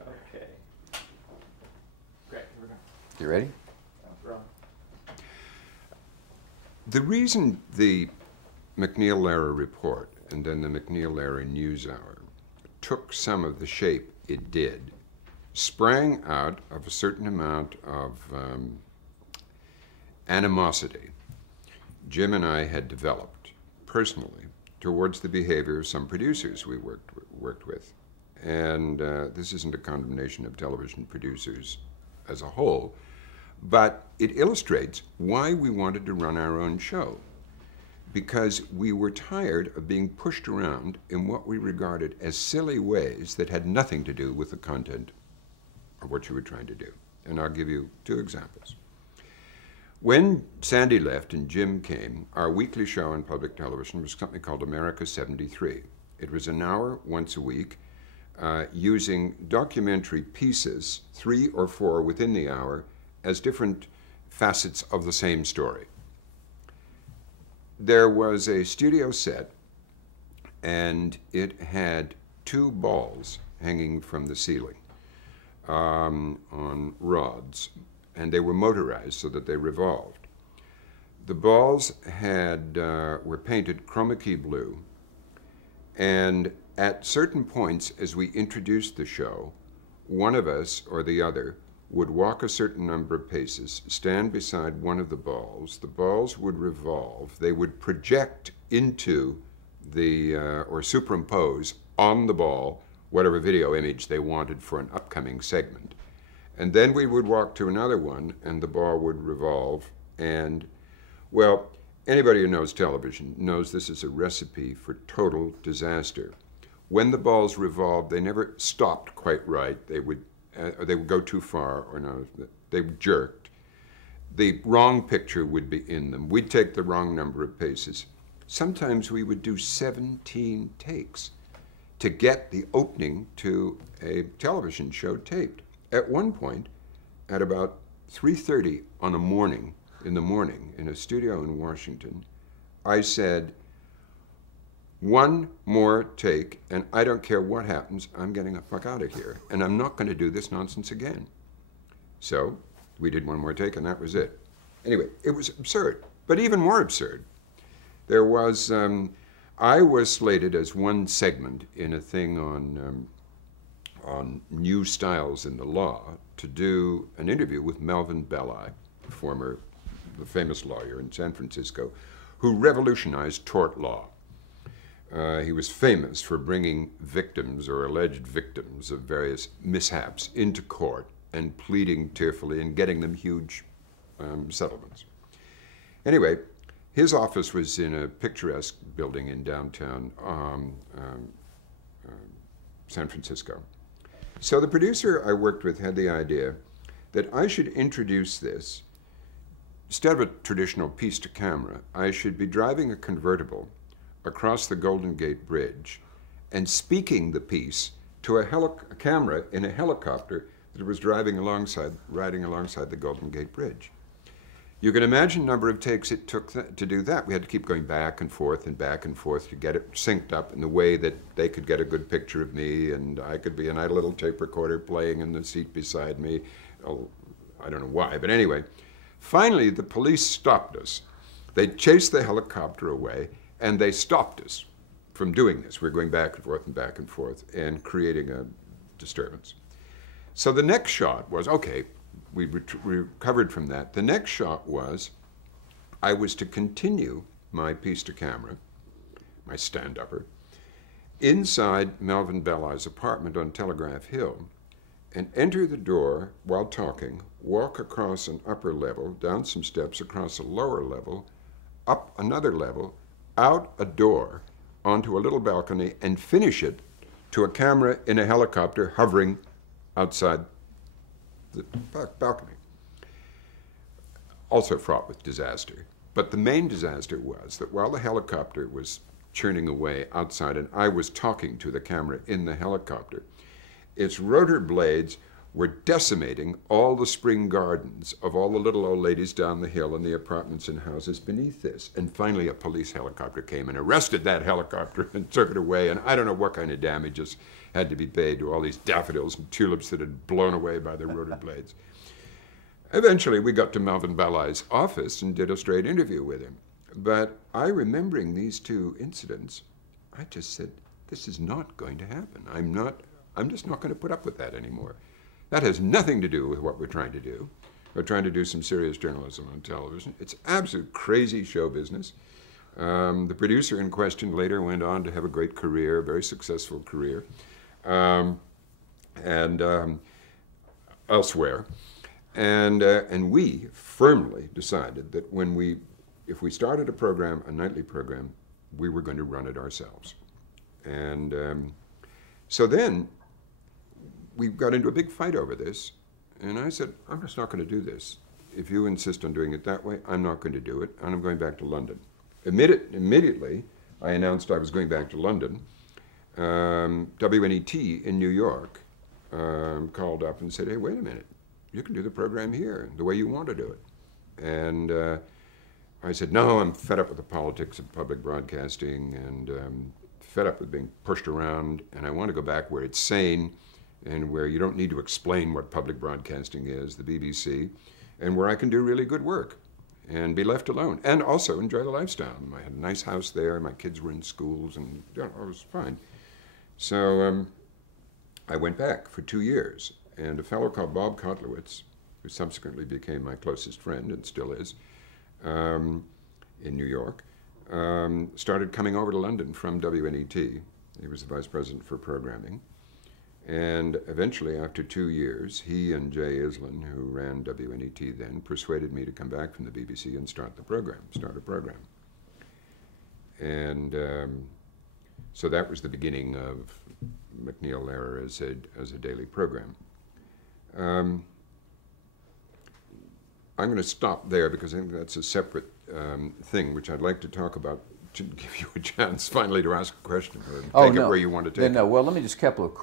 Okay. Great, here we go. You ready? Wrong. The reason the MacNeil-Lehrer report and then the MacNeil-Lehrer NewsHour took some of the shape it did sprang out of a certain amount of animosity Jim and I had developed personally towards the behavior of some producers we worked with. And this isn't a condemnation of television producers as a whole, but it illustrates why we wanted to run our own show. Because we were tired of being pushed around in what we regarded as silly ways that had nothing to do with the content of what you were trying to do. And I'll give you two examples. When Sandy left and Jim came, our weekly show on public television was something called America 73. It was an hour once a week, using documentary pieces, 3 or 4 within the hour, as different facets of the same story. There was a studio set, and it had 2 balls hanging from the ceiling on rods, and they were motorized so that they revolved. The balls were painted chroma key blue, and at certain points as we introduced the show, one of us or the other would walk a certain number of paces, stand beside one of the balls would revolve, they would project into the, or superimpose on the ball, whatever video image they wanted for an upcoming segment. And then we would walk to another one and the ball would revolve, and, well, anybody who knows television knows this is a recipe for total disaster. When the balls revolved, they never stopped quite right. They would go too far, or no, they jerked. The wrong picture would be in them. We'd take the wrong number of paces. Sometimes we would do 17 takes to get the opening to a television show taped. At one point, at about 3:30 in the morning, in a studio in Washington, I said, "One more take, and I don't care what happens, I'm getting the fuck out of here, and I'm not going to do this nonsense again." So we did one more take, and that was it. Anyway, it was absurd, but even more absurd. There was, I was slated as one segment in a thing on new styles in the law to do an interview with Melvin Belli, the famous lawyer in San Francisco, who revolutionized tort law. He was famous for bringing victims or alleged victims of various mishaps into court and pleading tearfully and getting them huge settlements. Anyway, his office was in a picturesque building in downtown San Francisco. So the producer I worked with had the idea that I should introduce this. Instead of a traditional piece to camera, I should be driving a convertible across the Golden Gate Bridge and speaking the piece to a camera in a helicopter that was riding alongside the Golden Gate Bridge. You can imagine the number of takes it took to do that. We had to keep going back and forth to get it synced up in the way that they could get a good picture of me and I could be, and I had a little tape recorder playing in the seat beside me. Oh, I don't know why, but anyway. Finally, the police stopped us. They chased the helicopter away, and they stopped us from doing this. We were going back and forth and creating a disturbance. So the next shot was, okay, we recovered from that. The next shot was, I was to continue my piece to camera, my stand-upper, inside Melvin Belli's apartment on Telegraph Hill, and enter the door while talking, walk across an upper level, down some steps, across a lower level, up another level, out a door, onto a little balcony, and finish it to a camera in a helicopter hovering outside the balcony. Also fraught with disaster. But the main disaster was that while the helicopter was churning away outside and I was talking to the camera in the helicopter, its rotor blades were decimating all the spring gardens of all the little old ladies down the hill and the apartments and houses beneath this. And finally a police helicopter came and arrested that helicopter and took it away, and I don't know what kind of damages had to be paid to all these daffodils and tulips that had blown away by the rotor blades. Eventually we got to Melvin Balai's office and did a straight interview with him. But I, remembering these two incidents, I just said, this is not going to happen. I'm just not going to put up with that anymore. That has nothing to do with what we're trying to do. We're trying to do some serious journalism on television. It's absolute crazy show business. The producer in question later went on to have a great career, a very successful career, elsewhere. And we firmly decided that if we started a program, a nightly program, we were going to run it ourselves. And so then we got into a big fight over this, and I said, I'm just not going to do this. If you insist on doing it that way, I'm not going to do it, and I'm going back to London. Immediately, I announced I was going back to London. WNET in New York called up and said, hey, wait a minute. You can do the program here the way you want to do it. And I said, no, I'm fed up with the politics of public broadcasting and fed up with being pushed around, and I want to go back where it's sane and where you don't need to explain what public broadcasting is, the BBC, and where I can do really good work and be left alone and also enjoy the lifestyle. I had a nice house there, my kids were in schools, and it was fine. So I went back for 2 years, and a fellow called Bob Kotlowitz, who subsequently became my closest friend and still is, in New York, started coming over to London from WNET. He was the vice president for programming. And eventually, after 2 years, he and Jay Islin, who ran WNET then, persuaded me to come back from the BBC and start a program. And so that was the beginning of MacNeil Era as a daily program. I'm going to stop there because I think that's a separate thing which I'd like to talk about to give you a chance finally to ask a question or take it where you want to take it. No, well, let me just kind of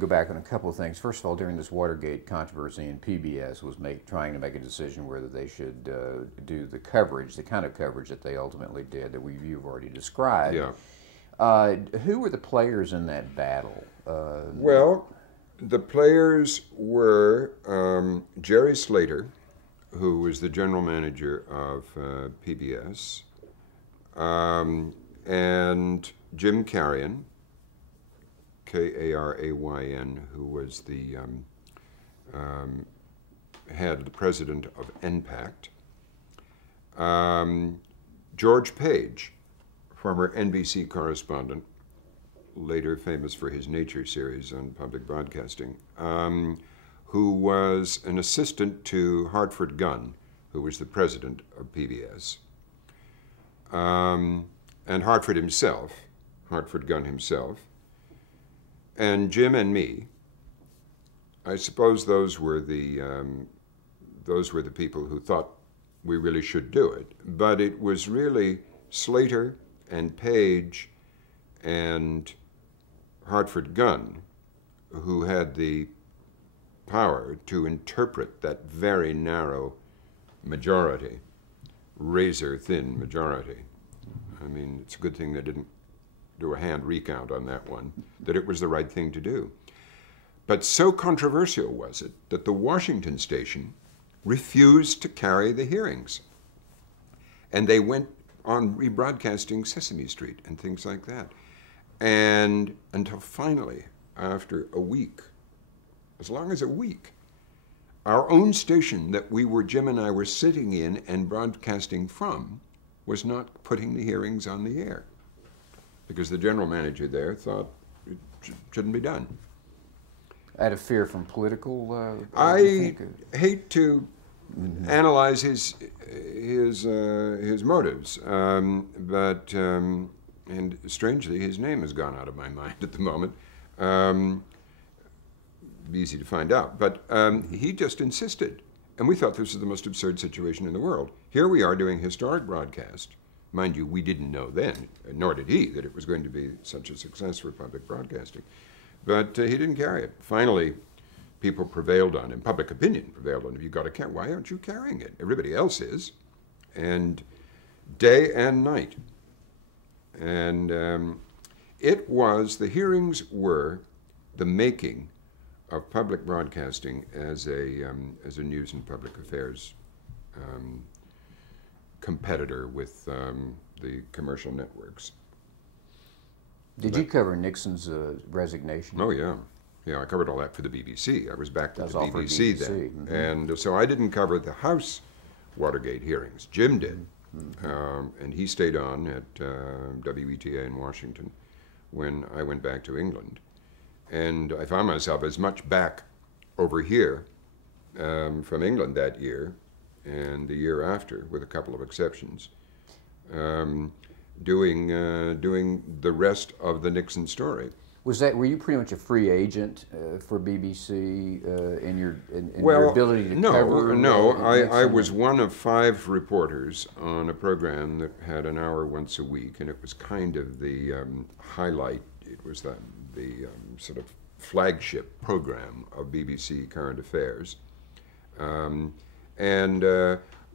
go back on a couple of things. First of all, during this Watergate controversy, and PBS was trying to make a decision whether they should do the coverage, the kind of coverage that they ultimately did that you've already described. Yeah. Who were the players in that battle? Well, the players were Jerry Slater, who was the general manager of PBS, and Jim Carrion, K-A-R-A-Y-N, who was the the president of NPACT, George Page, former NBC correspondent, later famous for his Nature series on public broadcasting, who was an assistant to Hartford Gunn, who was the president of PBS. And Hartford Gunn himself, and Jim and me. I suppose those were the people who thought we really should do it. But it was really Slater and Page and Hartford Gunn who had the power to interpret that very narrow majority, razor-thin majority. I mean, it's a good thing they didn't do a hand recount on that one, that it was the right thing to do. But so controversial was it that the Washington station refused to carry the hearings. And they went on rebroadcasting Sesame Street and things like that. And until finally, after a week, as long as a week, our own station that Jim and I were sitting in and broadcasting from was not putting the hearings on the air because the general manager there thought it shouldn't be done. Out of fear from political... I hate to analyze his motives, but and strangely, his name has gone out of my mind at the moment. Easy to find out, but he just insisted, and we thought this was the most absurd situation in the world. Here we are doing historic broadcast. Mind you, we didn't know then, nor did he, that it was going to be such a success for public broadcasting. But he didn't carry it. Finally, people prevailed on him, public opinion prevailed on him. You got to carry. Why aren't you carrying it? Everybody else is, and day and night. And the hearings were the making of public broadcasting as a news and public affairs competitor with the commercial networks. Did you cover Nixon's resignation? Oh yeah, yeah. I covered all that for the BBC. I was back with the all for BBC BBC. then, Mm-hmm. and so I didn't cover the House Watergate hearings. Jim did, and he stayed on at WETA in Washington when I went back to England, and I found myself as much back over here from England that year and the year after, with a couple of exceptions. Doing the rest of the Nixon story. Were you pretty much a free agent for BBC in your Well, ability to no, cover? no. I Nixon? was one of 5 reporters on a program that had an hour once a week, and it was kind of the highlight. It was the sort of flagship program of BBC Current Affairs, and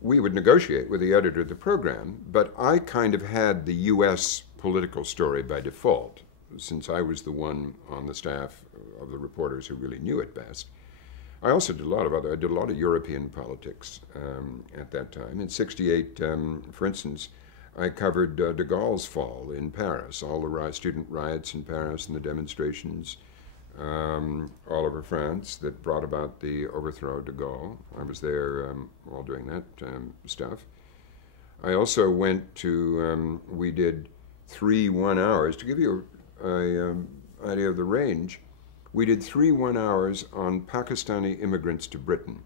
we would negotiate with the editor of the program, but I kind of had the U.S. political story by default, since I was the one on the staff of the reporters who really knew it best. I also did I did a lot of European politics at that time. In '68, for instance, I covered de Gaulle's fall in Paris, all the student riots in Paris and the demonstrations all over France that brought about the overthrow of de Gaulle. I was there while doing that stuff. I also went to, we did 3 1-hours. To give you an idea of the range, we did 3 1-hours on Pakistani immigrants to Britain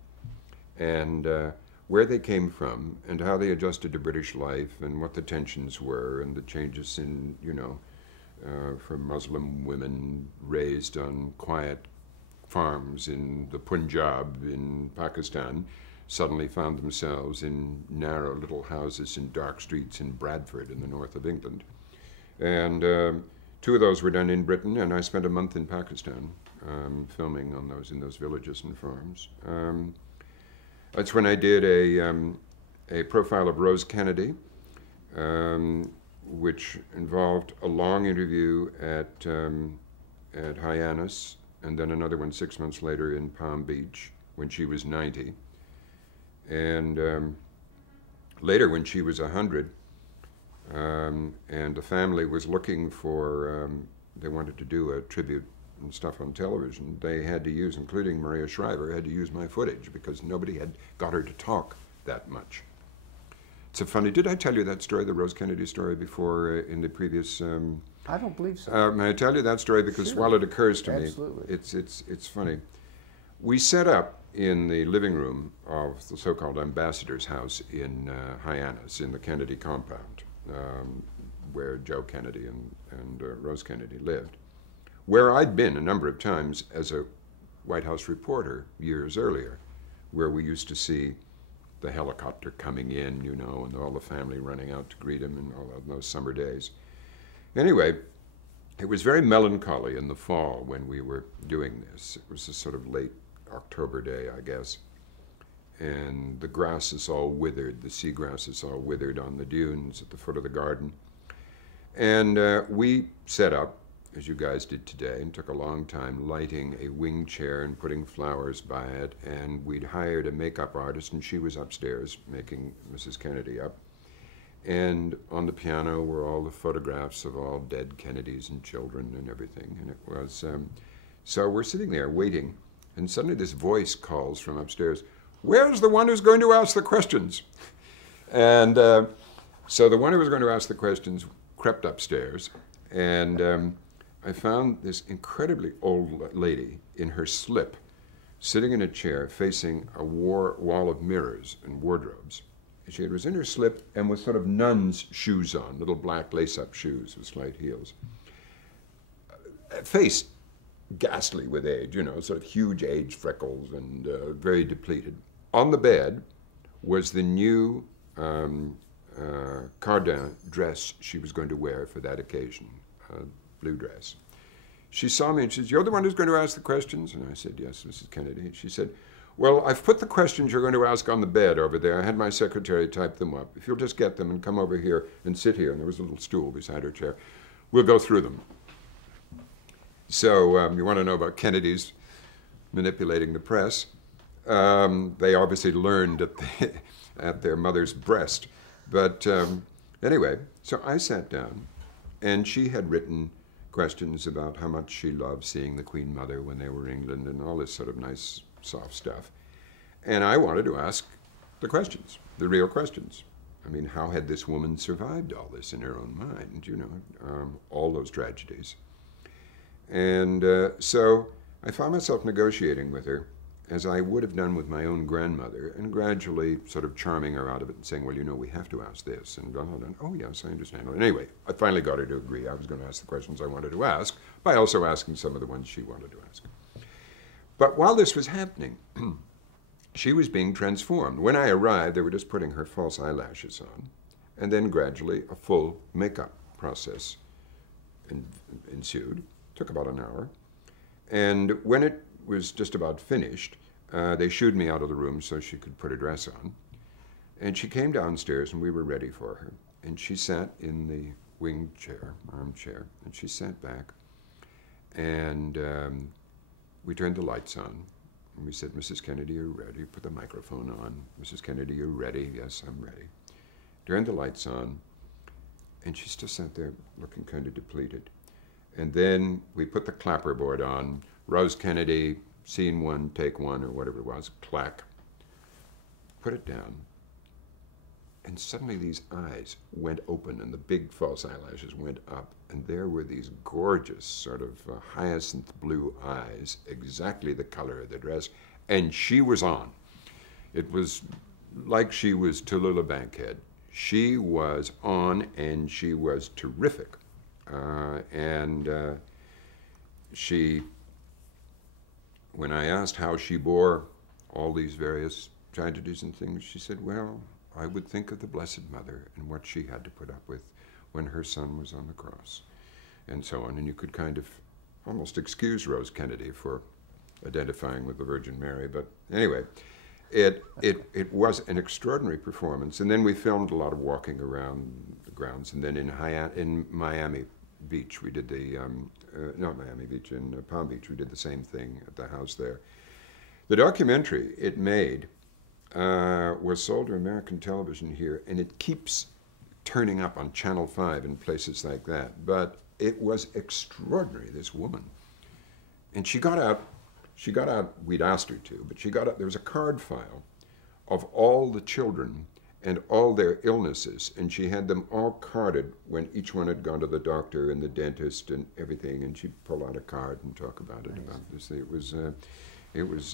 and where they came from and how they adjusted to British life and what the tensions were and the changes in, for Muslim women raised on quiet farms in the Punjab in Pakistan suddenly found themselves in narrow little houses in dark streets in Bradford in the north of England. And 2 of those were done in Britain, and I spent a month in Pakistan filming on in those villages and farms. That's when I did a profile of Rose Kennedy, which involved a long interview at Hyannis, and then another one 6 months later in Palm Beach when she was 90. And later when she was 100, and the family was looking for, they wanted to do a tribute and stuff on television, they had to use, including Maria Shriver, had to use my footage because nobody had got her to talk that much. It's a funny, did I tell you that story, the Rose Kennedy story, before in the previous... I don't believe so. May I tell you that story? Because Sure. while it occurs to Absolutely. me, it's funny. We set up in the living room of the so-called ambassador's house in Hyannis, in the Kennedy compound, where Joe Kennedy and Rose Kennedy lived, where I'd been a number of times as a White House reporter years earlier, where we used to see the helicopter coming in, and all the family running out to greet him and all of those summer days. Anyway, it was very melancholy in the fall when we were doing this. It was a sort of late October day, I guess, and the grass is all withered, the seagrass is all withered on the dunes at the foot of the garden. And we set up, as you guys did today, and took a long time lighting a wing chair and putting flowers by it, and we'd hired a makeup artist, and she was upstairs making Mrs. Kennedy up. And on the piano were all the photographs of all dead Kennedys and children and everything, and it was, so we're sitting there waiting, and suddenly this voice calls from upstairs, "Where's the one who's going to ask the questions?" And so the one who was going to ask the questions crept upstairs, and I found this incredibly old lady in her slip, sitting in a chair facing a wall of mirrors and wardrobes. She was in her slip and with sort of nun's shoes on, little black lace-up shoes with slight heels. Face ghastly with age, sort of huge age freckles and very depleted. On the bed was the new Cardin dress she was going to wear for that occasion, a blue dress. she saw me and she said, "You're the one who's going to ask the questions?" And I said, "Yes, Mrs. Kennedy." And she said, "Well, I've put the questions you're going to ask on the bed over there. I had my secretary type them up. If you'll just get them and come over here and sit here," and there was a little stool beside her chair, "we'll go through them." So you want to know about Kennedy's manipulating the press? They obviously learned at their mother's breast. But anyway, so I sat down, and she had written questions about how much she loved seeing the Queen Mother when they were in England and all this sort of nice, soft stuff. And I wanted to ask the questions, the real questions. I mean, how had this woman survived all this in her own mind, you know, all those tragedies? And so I found myself negotiating with her, as I would have done with my own grandmother, and gradually sort of charming her out of it and saying, "Well, you know, we have to ask this," and blah, blah, blah. "Oh, yes, I understand." And anyway, I finally got her to agree I was going to ask the questions I wanted to ask by also asking some of the ones she wanted to ask. But while this was happening, she was being transformed. When I arrived, they were just putting her false eyelashes on, and then gradually a full makeup process ensued. Took about an hour. And when it was just about finished, they shooed me out of the room so she could put a dress on. And she came downstairs, and we were ready for her. And she sat in the wing chair, armchair, and she sat back. And we turned the lights on. And we said, "Mrs. Kennedy, you're ready." Put the microphone on. "Mrs. Kennedy, you're ready." "Yes, I'm ready." Turned the lights on. And she still sat there looking kind of depleted. And then we put the clapperboard on. Rose Kennedy, scene 1, take 1, or whatever it was, clack. Put it down. And suddenly these eyes went open, and the big false eyelashes went up. And there were these gorgeous sort of hyacinth blue eyes, exactly the color of the dress. And she was on. It was like she was Tallulah Bankhead. She was on, and she was terrific. She, when I asked how she bore all these various tragedies and things, she said, "Well, I would think of the Blessed Mother and what she had to put up with when her son was on the cross," and so on. And you could kind of almost excuse Rose Kennedy for identifying with the Virgin Mary. But anyway, it was an extraordinary performance. And then we filmed a lot of walking around the grounds. And then in Miami Beach, we did the, not Miami Beach, in Palm Beach, we did the same thing at the house there. The documentary it made was sold to American television here, and it keeps turning up on Channel 5 and places like that. But it was extraordinary, this woman. And she got out, we'd asked her to, but she got out, there was a card file of all the children and all their illnesses, and she had them all carded when each one had gone to the doctor and the dentist and everything, and she'd pull out a card and talk about it, about this. It was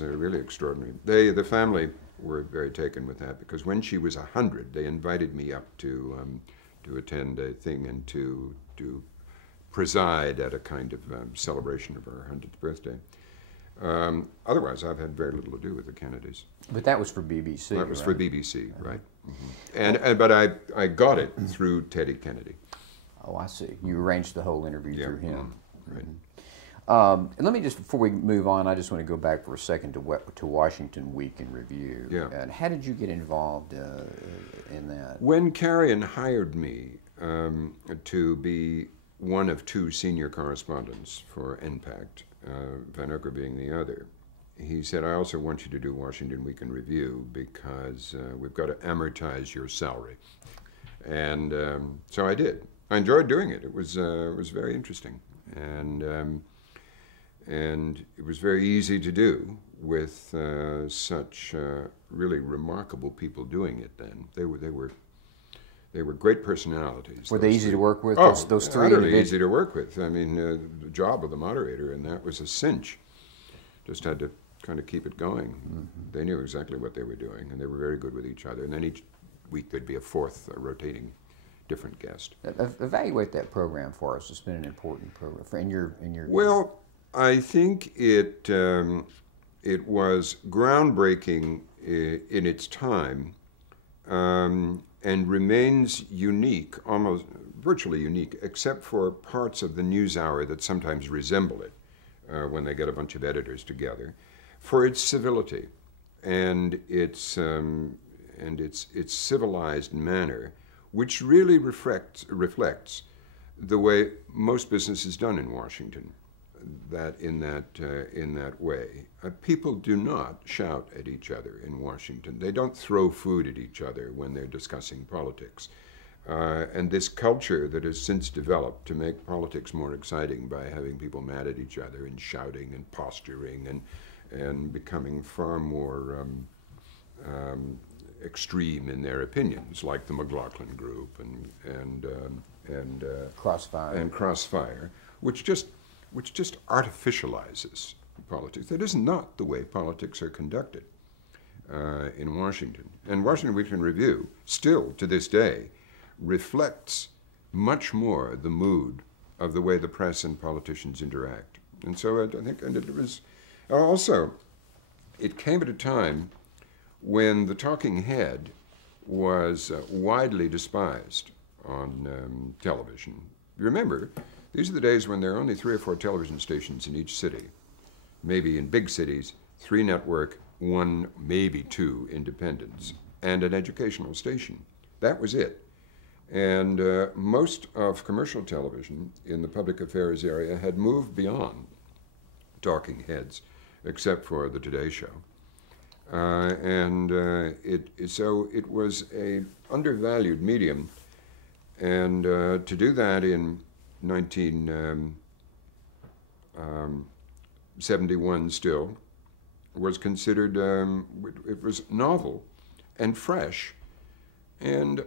really extraordinary. The family were very taken with that, because when she was 100, they invited me up to attend a thing and to preside at a kind of celebration of her 100th birthday. Otherwise, I've had very little to do with the Kennedys. But that was for BBC, That was right? for BBC, right. Mm-hmm. But I got it through Teddy Kennedy. Oh, I see. You arranged the whole interview through him. Right. And let me just, before we move on, I just want to go back for a second to Washington Week in Review. Yeah. And how did you get involved in that? When Carrion hired me to be one of 2 senior correspondents for NPACT, Van Ucker being the other, he said, "I also want you to do Washington Week in Review because we've got to amortize your salary." And so I did. I enjoyed doing it. It was very interesting. And it was very easy to do with such really remarkable people doing it then. They were great personalities. Were they easy to work with? Oh, those 3 utterly easy to work with. I mean, the job of the moderator, and that was a cinch. Just had to kind of keep it going. Mm-hmm. They knew exactly what they were doing, and they were very good with each other. And then each week there'd be a 4th rotating different guest. Evaluate that program for us. It's been an important program in your. Well, I think it was groundbreaking in its time, and remains unique, almost virtually unique, except for parts of the NewsHour that sometimes resemble it when they get a bunch of editors together, for its civility and its civilized manner, which really reflects the way most business is done in Washington. In that way, people do not shout at each other in Washington. They don't throw food at each other when they're discussing politics. And this culture that has since developed to make politics more exciting by having people mad at each other and shouting and posturing and becoming far more extreme in their opinions, like the McLaughlin Group and Crossfire, which just artificializes politics. That is not the way politics are conducted in Washington. And Washington Weekly in Review, still to this day, reflects much more the mood of the way the press and politicians interact. And so I think, and it was also, it came at a time when the talking head was widely despised on television. Remember, these are the days when there are only 3 or 4 television stations in each city. Maybe in big cities, 3 network, 1, maybe 2 independents, and an educational station. That was it. And most of commercial television in the public affairs area had moved beyond talking heads, except for the Today Show. So it was a undervalued medium, and to do that in 1971 still was considered, it was novel and fresh, and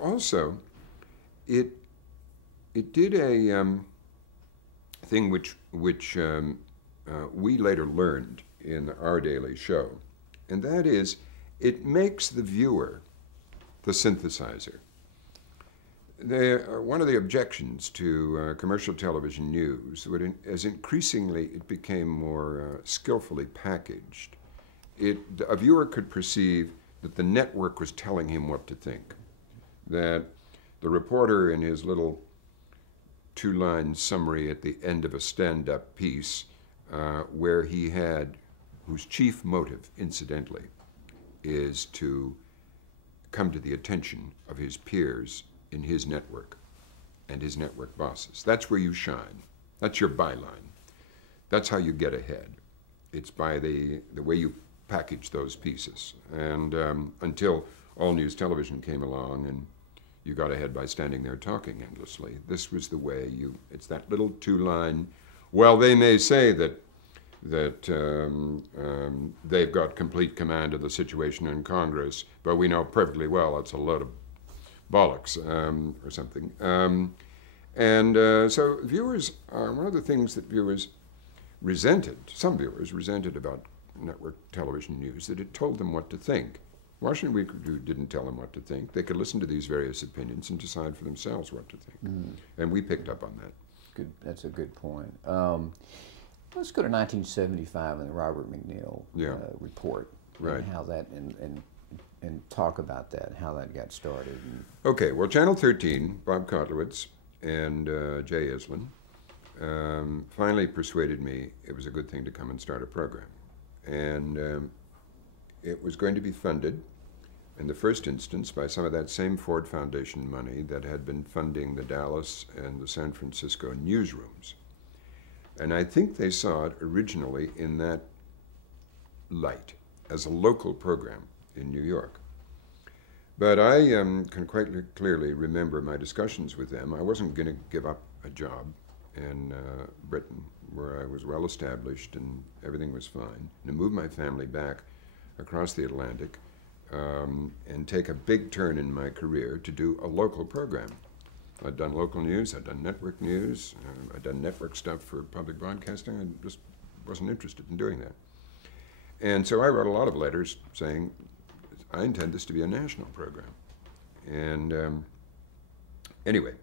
also it did a thing which we later learned in our daily show, and that is it makes the viewer the synthesizer. One of the objections to commercial television news, as increasingly it became more skillfully packaged, a viewer could perceive that the network was telling him what to think, that the reporter in his little 2-line summary at the end of a stand-up piece, whose chief motive, incidentally, is to come to the attention of his peers in his network and his network bosses. That's where you shine. That's your byline. That's how you get ahead. It's by the way you package those pieces. And until all news television came along and you got ahead by standing there talking endlessly, this was the way it's that little 2-line, well, they may say that they've got complete command of the situation in Congress, but we know perfectly well it's a load of bollocks or something. So viewers are, one of the things that some viewers resented about network television news, that it told them what to think. Washington Weekly didn't tell them what to think. They could listen to these various opinions and decide for themselves what to think. And we picked up on that. Good. That's a good point. Let's go to 1975 and the Robert MacNeil report, right? And how that and talk about that, how that got started. Okay. Well, Channel 13, Bob Kotlowitz and Jay Islin finally persuaded me it was a good thing to come and start a program, and it was going to be funded in the first instance by some of that same Ford Foundation money that had been funding the Dallas and the San Francisco newsrooms. And I think they saw it originally in that light, as a local program in New York. But I can quite clearly remember my discussions with them. I wasn't going to give up a job in Britain, where I was well established and everything was fine, and to move my family back across the Atlantic and take a big turn in my career to do a local program. I'd done local news, I'd done network news, I'd done network stuff for public broadcasting. I just wasn't interested in doing that. And so I wrote a lot of letters saying, I intend this to be a national program. And anyway,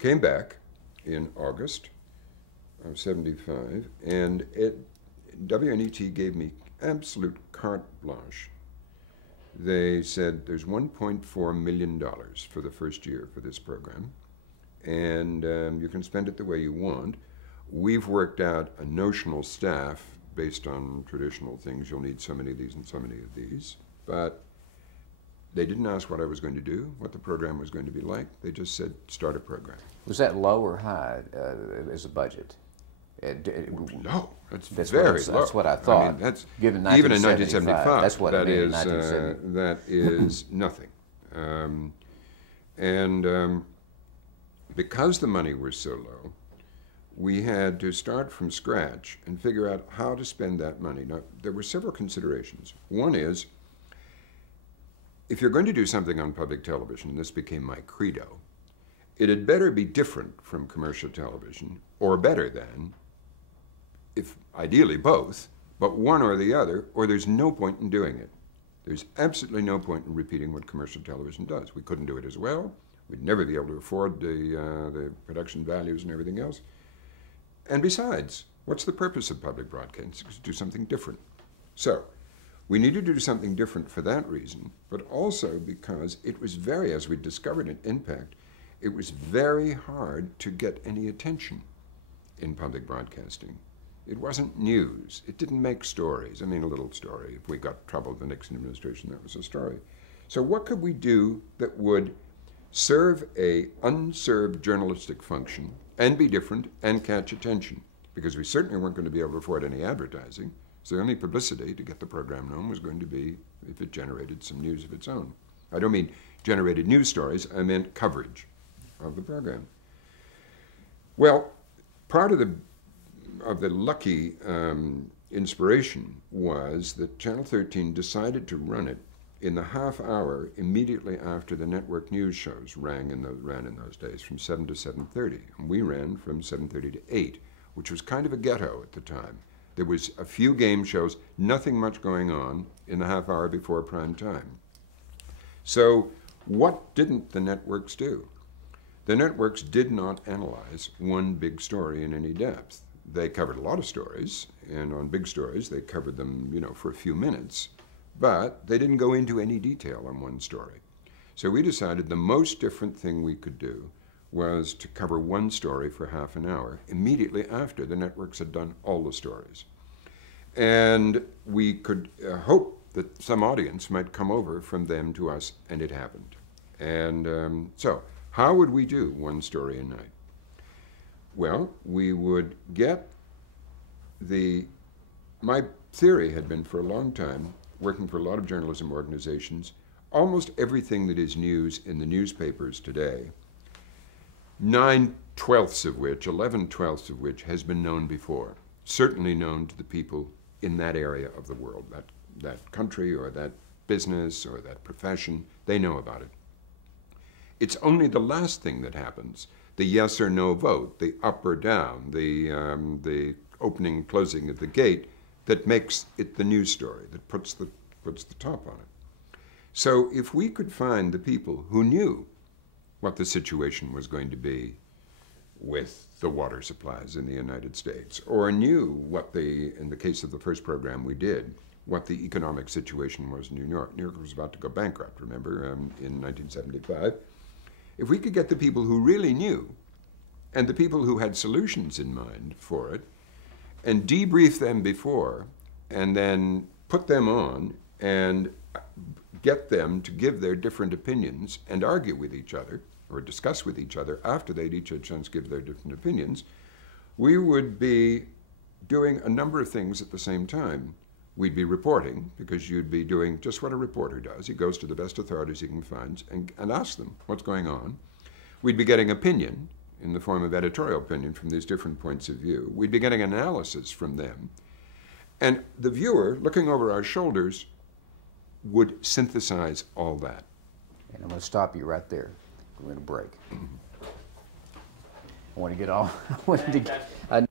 came back in August of '75, and WNET gave me absolute carte blanche they said there's $1.4 million for the first year for this program, and you can spend it the way you want. We've worked out a notional staff based on traditional things. You'll need so many of these and so many of these. But they didn't ask what I was going to do, what the program was going to be like. They just said, start a program. Was that low or high as a budget? No, that's very low. That's what I thought. I mean, that's, given even in 1975, 1975, that's what it meant in 1970. that is nothing. Because the money was so low, we had to start from scratch and figure out how to spend that money. Now, there were several considerations. One is, if you're going to do something on public television, and this became my credo, it had better be different from commercial television, or better than, if ideally both, but one or the other, or there's no point in doing it. There's absolutely no point in repeating what commercial television does. We couldn't do it as well. We'd never be able to afford the production values and everything else. And besides, what's the purpose of public broadcasting? It's to do something different. So we needed to do something different for that reason, but also because it was very, as we discovered at Impact, it was very hard to get any attention in public broadcasting. It wasn't news. It didn't make stories. I mean, a little story. If we got trouble with the Nixon administration, that was a story. So what could we do that would serve a unserved journalistic function and be different and catch attention? Because we certainly weren't going to be able to afford any advertising. So the only publicity to get the program known was going to be if it generated some news of its own. I don't mean generated news stories, I meant coverage of the program. Well, part of the lucky inspiration was that Channel 13 decided to run it in the half hour immediately after the network news shows ran in those days, from 7 to 7:30. And we ran from 7:30 to 8, which was kind of a ghetto at the time. There was a few game shows, nothing much going on in the half hour before prime time. So what didn't the networks do? The networks did not analyze one big story in any depth. They covered a lot of stories, and on big stories they covered them, for a few minutes, but they didn't go into any detail on one story. So we decided the most different thing we could do was to cover one story for half an hour immediately after the networks had done all the stories. And we could hope that some audience might come over from them to us, and it happened. And so how would we do one story a night? Well, we would get my theory had been for a long time, working for a lot of journalism organizations, almost everything that is news in the newspapers today, 9/12 of which, 11/12 of which has been known before, certainly known to the people in that area of the world, that country or that business or that profession, they know about it. It's only the last thing that happens, the yes or no vote, the up or down, the opening, closing of the gate, that makes it the news story, that puts the top on it. So if we could find the people who knew what the situation was going to be with the water supplies in the United States, or knew what in the case of the first program we did, what the economic situation was in New York. New York was about to go bankrupt, remember, in 1975. If we could get the people who really knew, and the people who had solutions in mind for it, and debrief them before, and then put them on, and get them to give their different opinions and argue with each other, or discuss with each other after they'd each had a chance to give their different opinions, we would be doing a number of things at the same time. We'd be reporting, because you'd be doing just what a reporter does. He goes to the best authorities he can find and asks them what's going on. We'd be getting opinion in the form of editorial opinion from these different points of view. We'd be getting analysis from them. And the viewer, looking over our shoulders, would synthesize all that. And I'm going to stop you right there. We're going to break. I want to get all. I